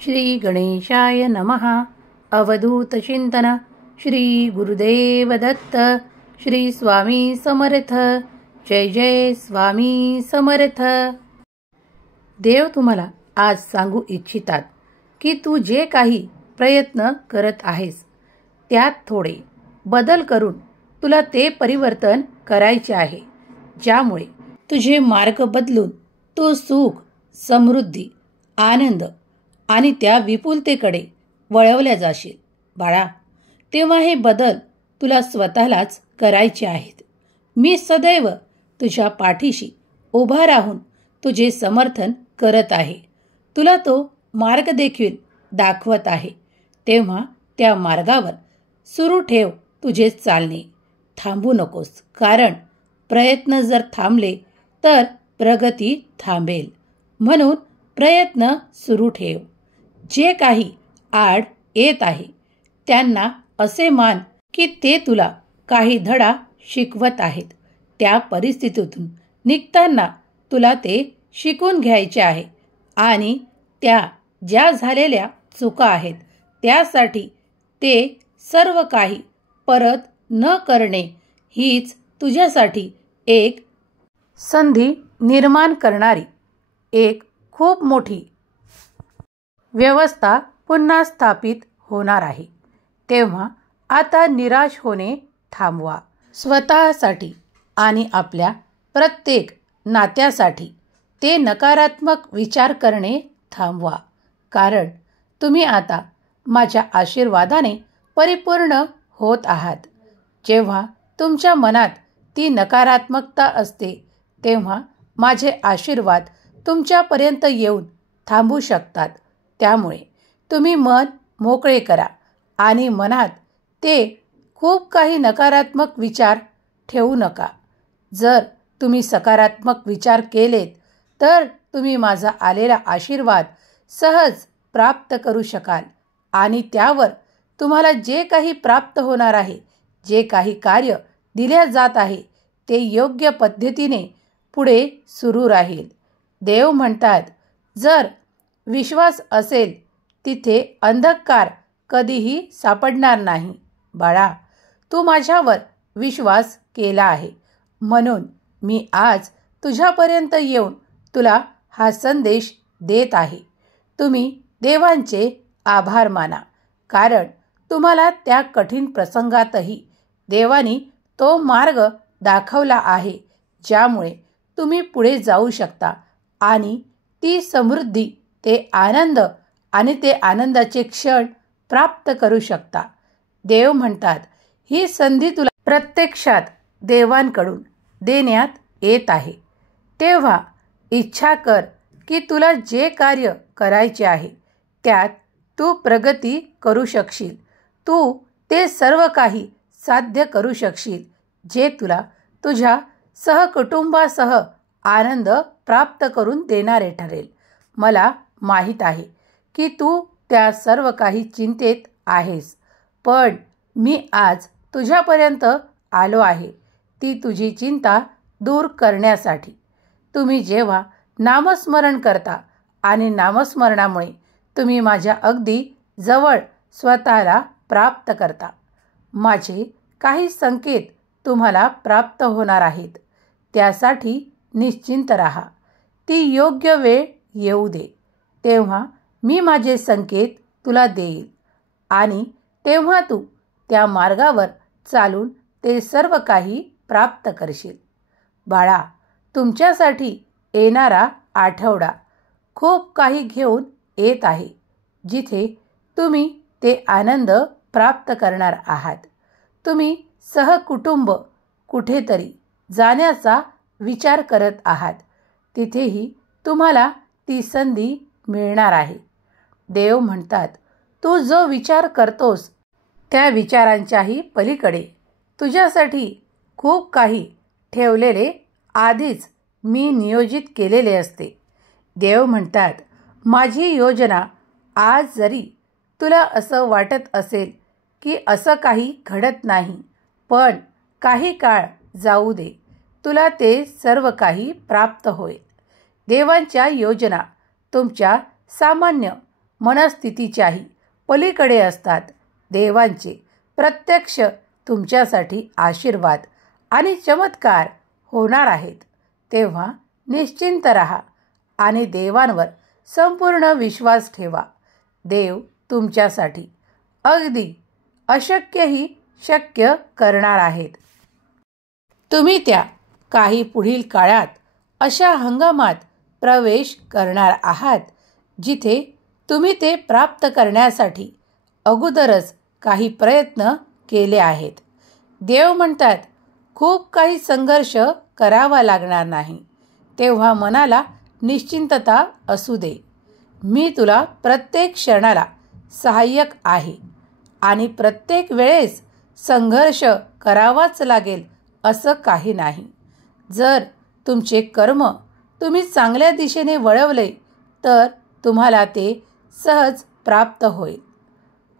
श्री गणेशाय नमः. अवधूत चिंतन. श्री गुरुदेव दत्त. श्री स्वामी समर्थ. जय जय स्वामी समर्थ. देव तुम्हाला आज सांगू इच्छितात की तू जे काही प्रयत्न करत आहेस त्यात थोडे बदल करून तुला ते परिवर्तन करायचे आहे, ज्यामुळे तुझे मार्ग बदलून तू सुख, समृद्धी, आनंद आणि त्या विपुलतेकडे वळवल्या जाशील. बाळा, तेव्हा हे बदल तुला स्वतःलाच करायचे आहेत. मी सदैव तुझ्या पाठीशी उभा राहून तुझे समर्थन करत आहे. तुला तो मार्ग देखील दाखवत आहे. तेव्हा त्या मार्गावर सुरू ठेव तुझे चालणे. थांबू नकोस, कारण प्रयत्न जर थांबले तर प्रगती थांबेल. म्हणून प्रयत्न सुरू ठेव. जे काही आड येत आहे त्यांना असे मान की ते तुला काही धडा शिकवत आहेत. त्या परिस्थितीतून निघताना तुला ते शिकून घ्यायचे आहे आणि त्या ज्या झालेल्या चुका आहेत त्यासाठी ते सर्व काही परत न करणे हीच तुझ्यासाठी एक संधी निर्माण करणारी एक खूप मोठी व्यवस्था पुन्हा स्थापित होणार आहे. तेव्हा आता निराश होणे थांबवा. स्वतःसाठी आणि आपल्या प्रत्येक नात्यासाठी ते नकारात्मक विचार करणे थांबवा, कारण तुम्ही आता माझ्या आशीर्वादाने परिपूर्ण होत आहात. जेव्हा तुमच्या मनात ती नकारात्मकता असते तेव्हा माझे आशीर्वाद तुमच्यापर्यंत येऊन थांबू शकतात. त्यामुळे तुम्ही मन मोकळे करा आणि मनात ते खूप काही नकारात्मक विचार ठेवू नका. जर तुम्ही सकारात्मक विचार केलेत तर तुम्ही माझा आलेला आशीर्वाद सहज प्राप्त करू शकाल आणि त्यावर तुम्हाला जे काही प्राप्त होणार आहे, जे काही कार्य दिले जात आहे ते योग्य पद्धतीने पुढे सुरू राहील. देव म्हणतात, जर विश्वास असेल तिथे अंधकार कधीही सापडणार नाही. बाळा, तू माझ्यावर विश्वास केला आहे म्हणून मी आज तुझ्यापर्यंत येऊन तुला हा संदेश देत आहे. तुम्ही देवांचे आभार माना, कारण तुम्हाला त्या कठीण प्रसंगातही देवानी तो मार्ग दाखवला आहे, ज्यामुळे तुम्ही पुढे जाऊ शकता आणि ती समृद्धी, ते आनंद आणि ते आनंदाचे क्षण प्राप्त करू शकता. देव म्हणतात, ही संधी तुला प्रत्यक्षात देवांकडून देण्यात येत आहे. तेव्हा इच्छा कर की तुला जे कार्य करायचे आहे त्यात तू प्रगती करू शकशील. तू ते सर्व काही साध्य करू शकशील जे तुला तुझ्या सहकुटुंबासह आनंद प्राप्त करून देणारे ठरेल. मला माहीत आहे की तू त्या सर्व काही चिंतेत आहेस, पण मी आज तुझ्यापर्यंत आलो आहे ती तुझी चिंता दूर करण्यासाठी. तुम्ही जेव्हा नामस्मरण करता आणि नामस्मरणामुळे तुम्ही माझ्या अगदी जवळ स्वतःला प्राप्त करता. माझे काही संकेत तुम्हाला प्राप्त होणार आहेत, त्यासाठी निश्चिंत राहा. ती योग्य वेळ येऊ दे, तेव्हा मी माझे संकेत तुला देईल आणि तेव्हा तू त्या मार्गावर चालून ते सर्व काही प्राप्त करशील. बाळा, तुमच्यासाठी येणारा आठवडा खूप काही घेऊन येत आहे, जिथे तुम्ही ते आनंद प्राप्त करणार आहात. तुम्ही सहकुटुंब कुठेतरी जाण्याचा विचार करत आहात, तिथेही तुम्हाला ती संधी मिळणार आहे. देव म्हणतात, तू जो विचार करतोस त्या विचारांच्याही पलीकडे तुझ्यासाठी खूप काही ठेवलेले आधीच मी नियोजित केलेले असते. देव म्हणतात, माझी योजना आज जरी तुला असं वाटत असेल की असं काही घडत नाही, पण काही काळ जाऊ दे, तुला ते सर्व काही प्राप्त होईल. देवांच्या योजना तुमच्या सामान्य मनस्थितीच्याही पलीकडे असतात. देवांचे प्रत्यक्ष तुमच्यासाठी आशीर्वाद आणि चमत्कार होणार आहेत. तेव्हा निश्चिंत राहा आणि देवांवर संपूर्ण विश्वास ठेवा. देव तुमच्यासाठी अगदी अशक्यही शक्य करणार आहेत. तुम्ही त्या काही पुढील काळात अशा हंगामात प्रवेश करणार आहात जिथे तुम्ही ते प्राप्त करण्यासाठी अगोदरच काही प्रयत्न केले आहेत. देव म्हणतात, खूप काही संघर्ष करावा लागणार नाही. तेव्हा मनाला निश्चिंतता असू दे. मी तुला प्रत्येक क्षणाला सहाय्यक आहे आणि प्रत्येक वेळेस संघर्ष करावाच लागेल असं काही नाही. जर तुमचे कर्म तुम्ही चांगल्या दिशेने वळवले तर तुम्हाला ते सहज प्राप्त होईल.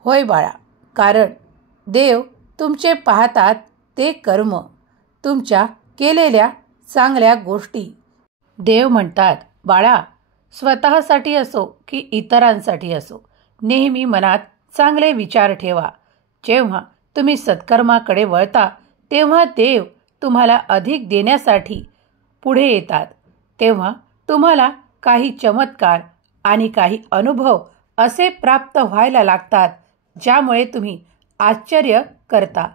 होय बाळा, कारण देव तुमचे पाहतात ते कर्म, तुमच्या केलेल्या चांगल्या गोष्टी. देव म्हणतात, बाळा, स्वतःसाठी असो की इतरांसाठी असो, नेहमी मनात चांगले विचार ठेवा. जेव्हा तुम्ही सत्कर्माकडे वळता तेव्हा देव तुम्हाला अधिक देण्यासाठी पुढे येतात. तेव्हा तुम्हाला काही चमत्कार आणि काही अनुभव असे प्राप्त व्हायला लागतात ज्यामुळे तुम्ही आश्चर्य करता.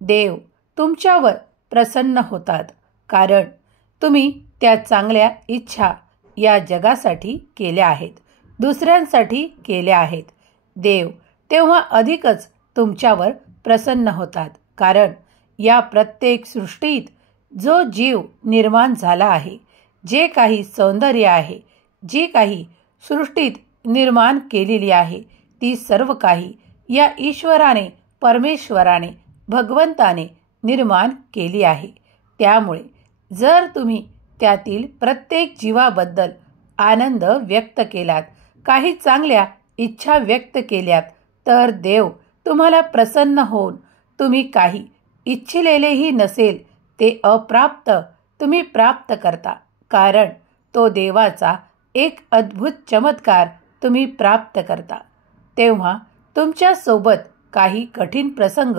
देव तुमच्यावर प्रसन्न होतात कारण तुम्ही त्या चांगल्या इच्छा या जगासाठी केल्या आहेत, दुसऱ्यांसाठी केल्या आहेत. देव तेव्हा अधिकच तुमच्यावर प्रसन्न होतात कारण या प्रत्येक सृष्टीत जो जीव निर्माण झाला आहे, जे काही सौंदर्य आहे, जी काही सृष्टीत निर्माण केलेली आहे, ती सर्व काही या ईश्वराने, परमेश्वराने, भगवंताने निर्माण केली आहे. त्यामुळे जर तुम्ही त्यातील प्रत्येक जीवाबद्दल आनंद व्यक्त केलात, काही चांगल्या इच्छा व्यक्त केल्यात, तर देव तुम्हाला प्रसन्न होऊन तुम्ही काही इच्छिलेलेही नसेल ते अप्राप्त तुम्ही प्राप्त करता. कारण तो देवाचा एक अद्भुत चमत्कार तुम्ही प्राप्त करता. तेव्हा तुमच्यासोबत काही कठीण प्रसंग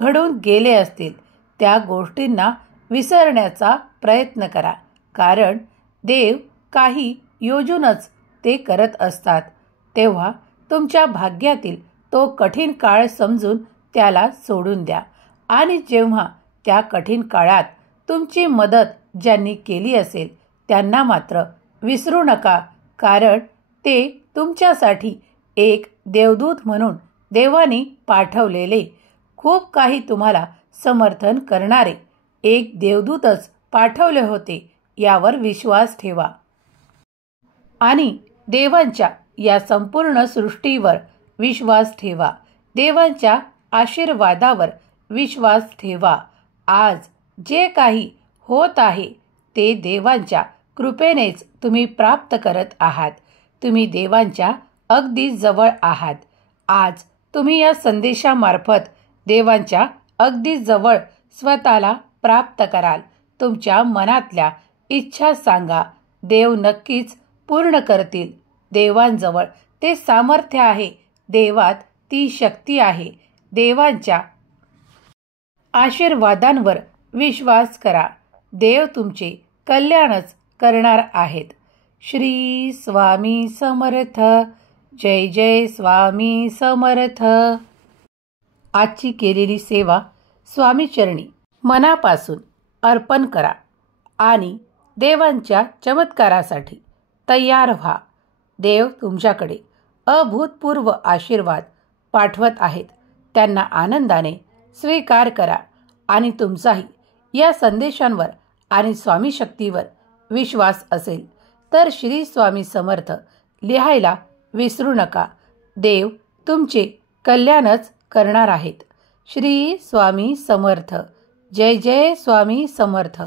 घडून गेले असतील, त्या गोष्टींना विसरण्याचा प्रयत्न करा. कारण देव काही योजूनच ते करत असतात. तेव्हा तुमच्या भाग्यातील तो कठीण काळ समजून त्याला सोडून द्या आणि जेव्हा त्या कठीण काळात तुमची मदत ज्यांनी केली असेल त्यांना मात्र विसरू नका. कारण ते तुमच्यासाठी एक देवदूत म्हणून देवाने पाठवलेले, खूप काही तुम्हाला समर्थन करणारे एक देवदूतच पाठवले होते यावर विश्वास ठेवा. आणि देवांच्या या संपूर्ण सृष्टीवर विश्वास ठेवा. देवांच्या आशीर्वादावर विश्वास ठेवा. आज जे काही होत आहे ते देवांच्या कृपेनेच तुम्ही प्राप्त करत आहात. तुम्ही देवांच्या अगदी जवळ आहात. आज तुम्ही या संदेशामार्फत देवांच्या अगदी जवळ स्वतःला प्राप्त कराल. तुमच्या मनातल्या इच्छा सांगा, देव नक्कीच पूर्ण करतील. देवांजवळ ते सामर्थ्य आहे, देवात ती शक्ती आहे. देवांच्या आशीर्वादांवर विश्वास करा. देव तुमचे कल्याणच करणार आहेत. श्री स्वामी समर्थ. जय जय स्वामी समर्थ. आजची केलेली सेवा स्वामीचरणी मनापासून अर्पण करा आणि देवांच्या चमत्कारासाठी तयार व्हा. देव तुमच्याकडे अभूतपूर्व आशीर्वाद पाठवत आहेत. त्यांना आनंदाने स्वीकार करा आणि तुमचाही या संदेशांवर आणि स्वामी शक्तीवर विश्वास असेल तर श्री स्वामी समर्थ लिहायला विसरू नका. देव तुमचे कल्याणच करणार आहेत. श्री स्वामी समर्थ. जय जय स्वामी समर्थ.